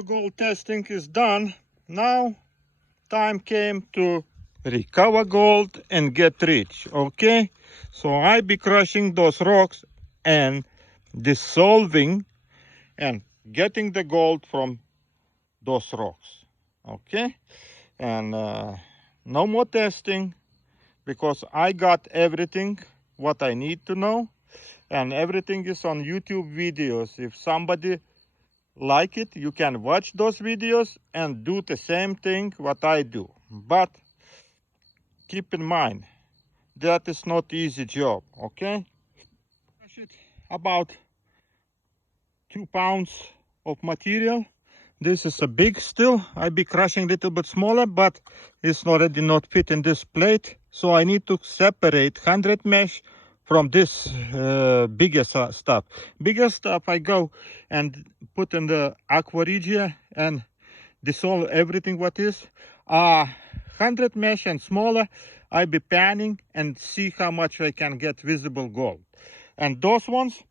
All gold testing is done. Now time came to recover gold and get rich. Okay, so I be crushing those rocks and dissolving and getting the gold from those rocks. Okay, and no more testing, because I got everything what I need to know, and everything is on YouTube videos. If somebody like it, you can watch those videos and do the same thing what I do. But keep in mind, that is not easy job. Okay, about 2 pounds of material. This is a big still. I be crushing a little bit smaller, but it's already not fit in this plate. So I need to separate 100 mesh from this bigger stuff. Bigger stuff I go and put in the aqua regia and dissolve everything what is. 100 mesh and smaller, I be panning and see how much I can get visible gold. And those ones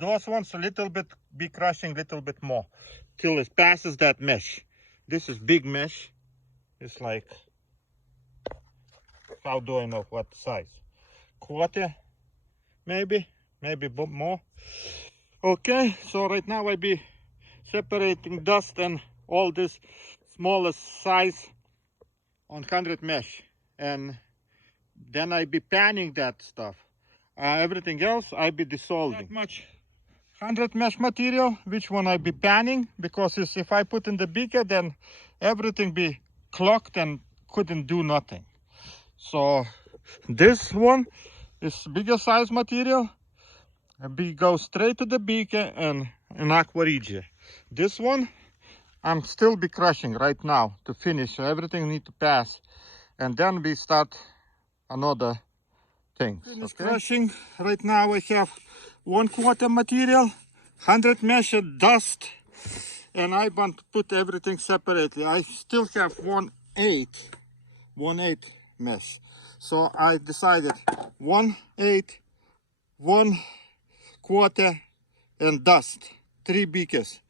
a little bit be crushing a little bit more till it passes that mesh. This is big mesh. It's like, how do I know what size? Quarter, maybe more. Okay, so right now I be separating dust and all this smallest size on 100 mesh, and then I be panning that stuff. Everything else I be dissolving. That much 100 mesh material, which one I be panning, because if I put in the beaker, then everything be clogged and couldn't do nothing. So this one is bigger size material. Go straight to the beaker and an aqua regia. This one I'm still be crushing right now to finish. Everything need to pass, and then we start another thing. Finish crushing. Right now I have 1/4 material, 100 mesh dust, and I want to put everything separately. I still have 1/8 mesh, so I decided 1/8, 1/4, and dust, 3 beakers,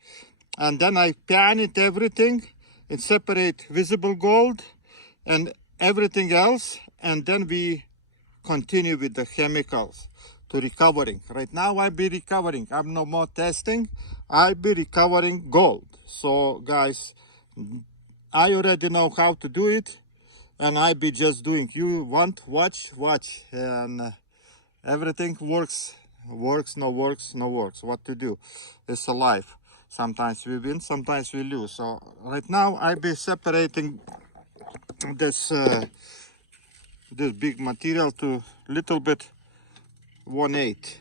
and then I pan it everything and separate visible gold and everything else, and then we continue with the chemicals to recovering. Right now I be recovering. I'm no more testing. I be recovering gold. So guys, I already know how to do it, and I be just doing. You want watch, and everything works. No works. What to do? It's a life. Sometimes we win, sometimes we lose. So right now I be separating this this big material to little bit 1/8.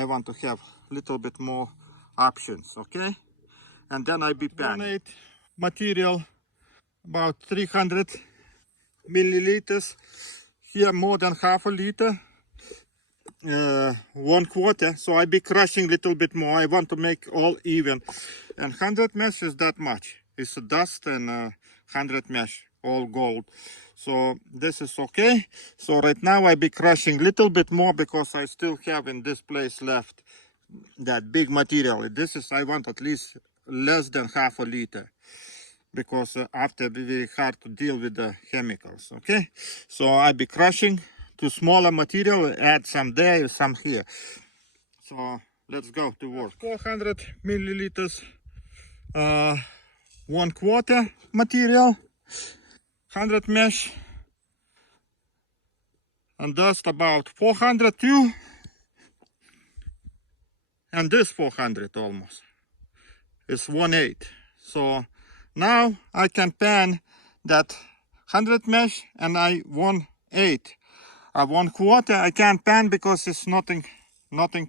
I want to have little bit more options. Okay, and then I be panning 1/8 material, about 300 milliliters. Here more than half a liter, 1/4. So I be crushing little bit more. I want to make all even, and 100 mesh is that much. It's a dust and 100 mesh, all gold. So this is okay. So right now I be crushing little bit more, because I still have in this place left that big material. This is, I want at least less than half a liter, because after it be very hard to deal with the chemicals. Okay, so I be crushing to smaller material, add some there, some here. So let's go to work. 400 milliliters, 1/4 material, 100 mesh, and dust about 400 too, and this 400 almost. It's 1/8. So now I can pan that 100 mesh, and I 1/8. 1/4 I can't pan because it's nothing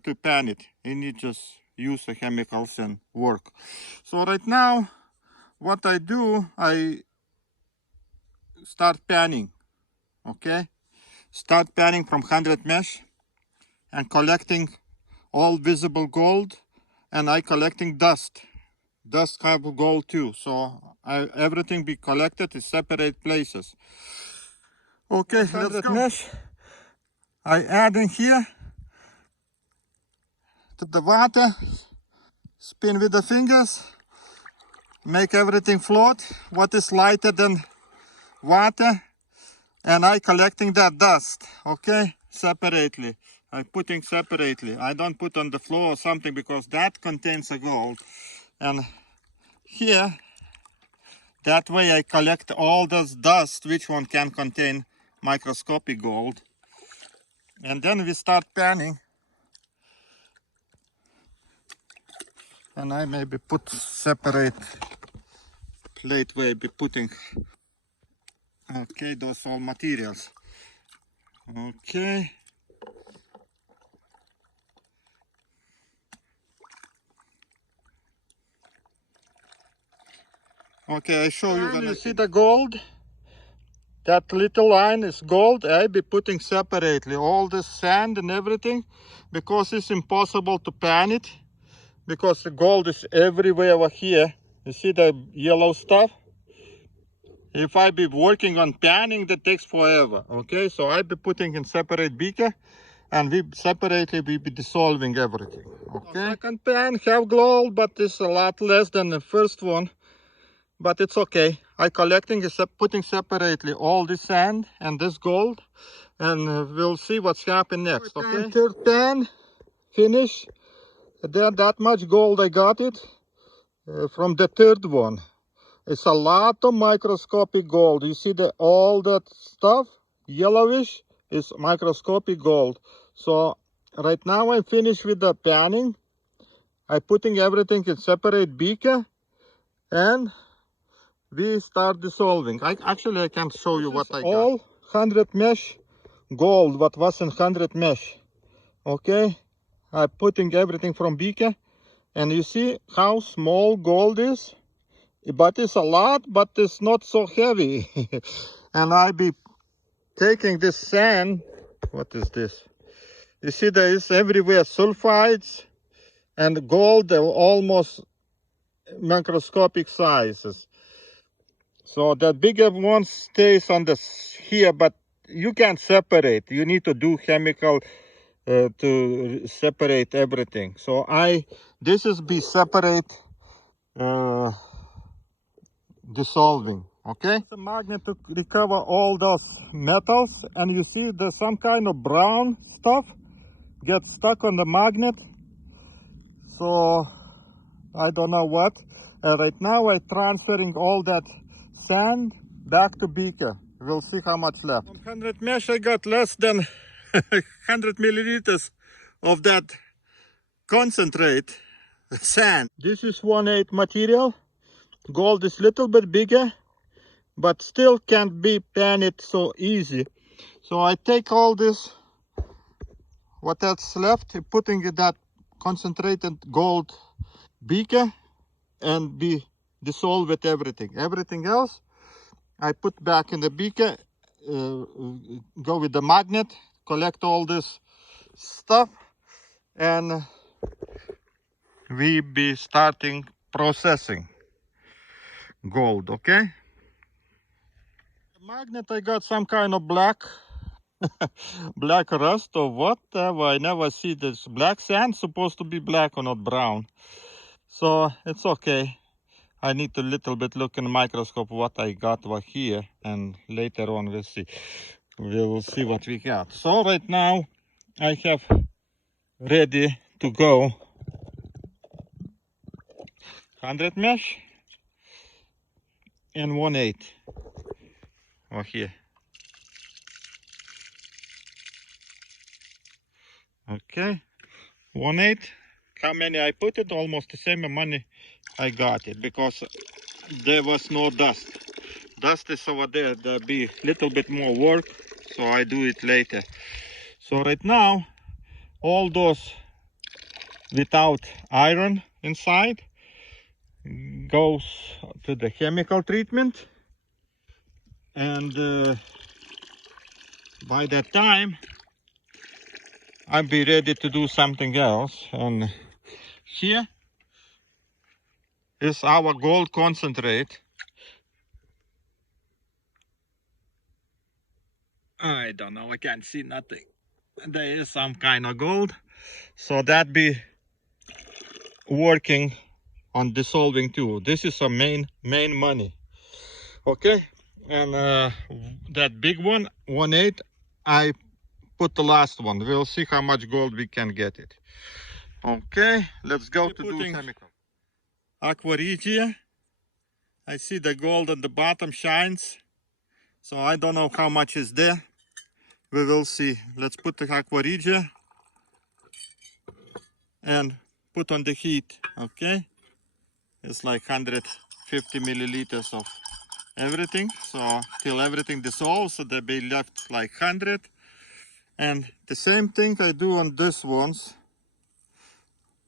to pan it. You need just use the chemicals and work. So right now what I do, I start panning. Okay, start panning from 100 mesh and collecting all visible gold, and I collecting dust have gold too. So everything be collected in separate places. Okay, let's go. Mesh I add in here to the water Spin with the fingers. Make everything float. What is lighter than water? And I collecting that dust, okay, separately. I putting separately. I don't put on the floor or something because that contains a gold. And here, that way I collect all this dust, which one can contain microscopic gold. And then we start panning. And I maybe put separate plate where I be putting, okay, those all materials. Okay. Okay, I show you when you see the gold. That little line is gold. I be putting separately all the sand and everything because it's impossible to pan it because the gold is everywhere over here. You see the yellow stuff? If I be working on panning, that takes forever. Okay, so I be putting in separate beaker and we separately we be dissolving everything. Okay, second pan have gold, but it's a lot less than the first one. But it's okay. I collecting is putting separately all this sand and this gold, and we'll see what's happening next. Okay. Third pan, finish. Then that much gold I got it from the third one. It's a lot of microscopic gold. You see the all that stuff, yellowish, is microscopic gold. So right now I'm finished with the panning. I'm putting everything in separate beaker, and we start dissolving. I can show you what I got. All 100 mesh gold, what was in 100 mesh. Okay, I'm putting everything from beaker, and you see how small gold is. But it's a lot, but it's not so heavy. And I be taking this sand. What is this? You see there is everywhere sulfides and gold, almost microscopic sizes. So the bigger one stays on the here, but you can separate. You need to do chemical to separate everything. So this is be separate dissolving. Okay. It's a magnet to recover all those metals, and you see there's some kind of brown stuff gets stuck on the magnet. So I don't know what. Right now I'm transferring all that sand back to beaker. We'll see how much left. From 100 mesh I got less than 100 milliliters of that concentrate sand. This is 1/8 material. Gold is little bit bigger, but still can't be panned so easy. So I take all this, what that's left, putting in that concentrated gold beaker and be dissolved with everything. Everything else I put back in the beaker, go with the magnet, collect all this stuff, and we be starting processing gold. Okay. The magnet I got some kind of black black rust or whatever. I never see this black sand supposed to be black or not brown. So it's okay. I need to little bit look in the microscope what I got over here, and later on we'll see. We will see what we got. So right now I have ready to go 100 mesh and 1/8 over here. Okay, 1/8. How many I put it? Almost the same money I got it, because there was no dust. Dust is over there. There'll be a little bit more work, so I do it later. So right now, all those without iron inside goes to the chemical treatment, and by that time I'll be ready to do something else. And here is our gold concentrate. I don't know, I can't see nothing. There is some kind of gold, so that be working on dissolving too. This is a main money. Okay, and that big one, 1/8, I put the last one. We'll see how much gold we can get it. Okay, let's go to do chemical. Aqua Regia. I see the gold at the bottom shines, so I don't know how much is there. We will see. Let's put the Aqua Regia and put on the heat. Okay, it's like 150 milliliters of everything, so till everything dissolves, so there be left like 100. And the same thing I do on this ones.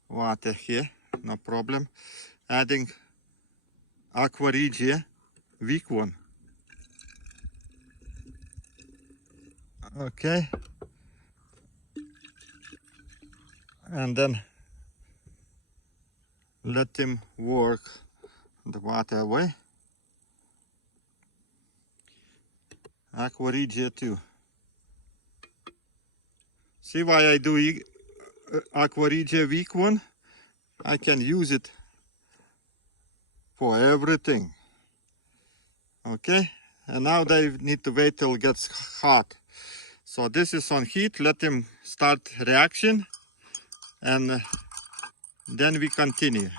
Water here, no problem. Adding Aqua Regia, weak one. Okay, and then let him work the water away. Aqua Regia too. See why I do Aqua Regia weak one? I can use it for everything. Okay, and now they need to wait till it gets hot. So this is on heat. Let him start reaction, and then we continue.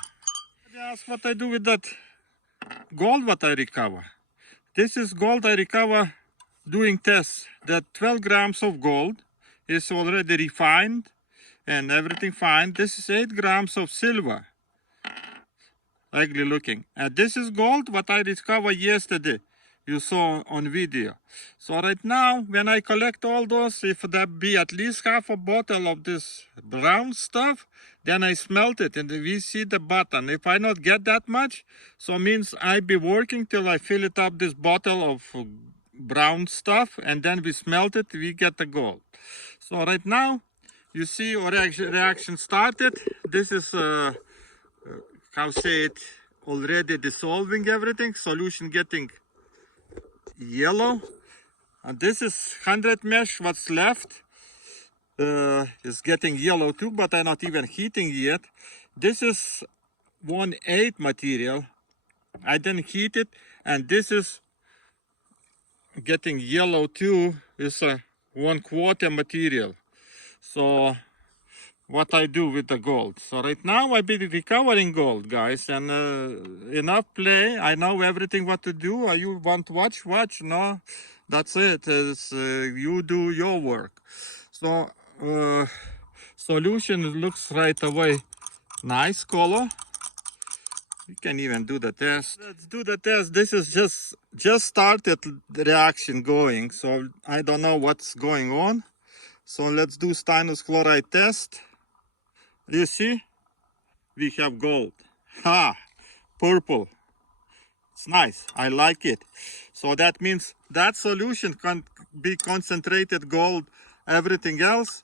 That's what I do with that gold what I recover. This is gold I recover doing tests. That 12 grams of gold is already refined and everything fine. This is 8 grams of silver. Ugly looking. And this is gold what I discovered yesterday. You saw on video. So right now, when I collect all those, if that be at least half a bottle of this brown stuff, then I smelt it and we see the button. If I not get that much, so means I be working till I fill it up this bottle of brown stuff, and then we smelt it, we get the gold. So right now, you see our reaction started. This is how say it, already dissolving everything, solution getting yellow. And this is 100 mesh, what's left is getting yellow too, but I'm not even heating yet. This is 1/8 material. I didn't heat it, and this is getting yellow too. It's a 1/4 material. So what I do with the gold. So right now I've been recovering gold, guys, and enough play. I know everything what to do. You want to watch? No, that's it. You do your work. So solution looks right away nice color. We can even do the test. Let's do the test. This is just started the reaction going, so I don't know what's going on. So let's do stannous chloride test. You see, we have gold. Ha! Purple. It's nice. I like it. So that means that solution can be concentrated gold. Everything else,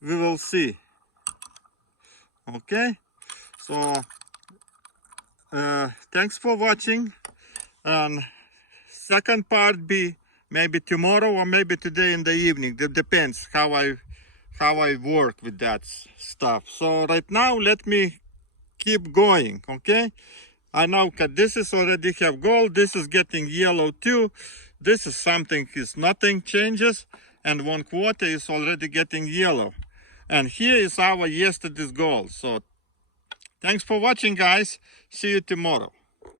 we will see. Okay? So, thanks for watching. And second part be maybe tomorrow or maybe today in the evening. It depends how I work with that stuff. So right now, let me keep going, okay? I know this is already have gold, this is getting yellow too. This is something is nothing changes, and 1/4 is already getting yellow. And here is our yesterday's gold. So thanks for watching, guys. See you tomorrow.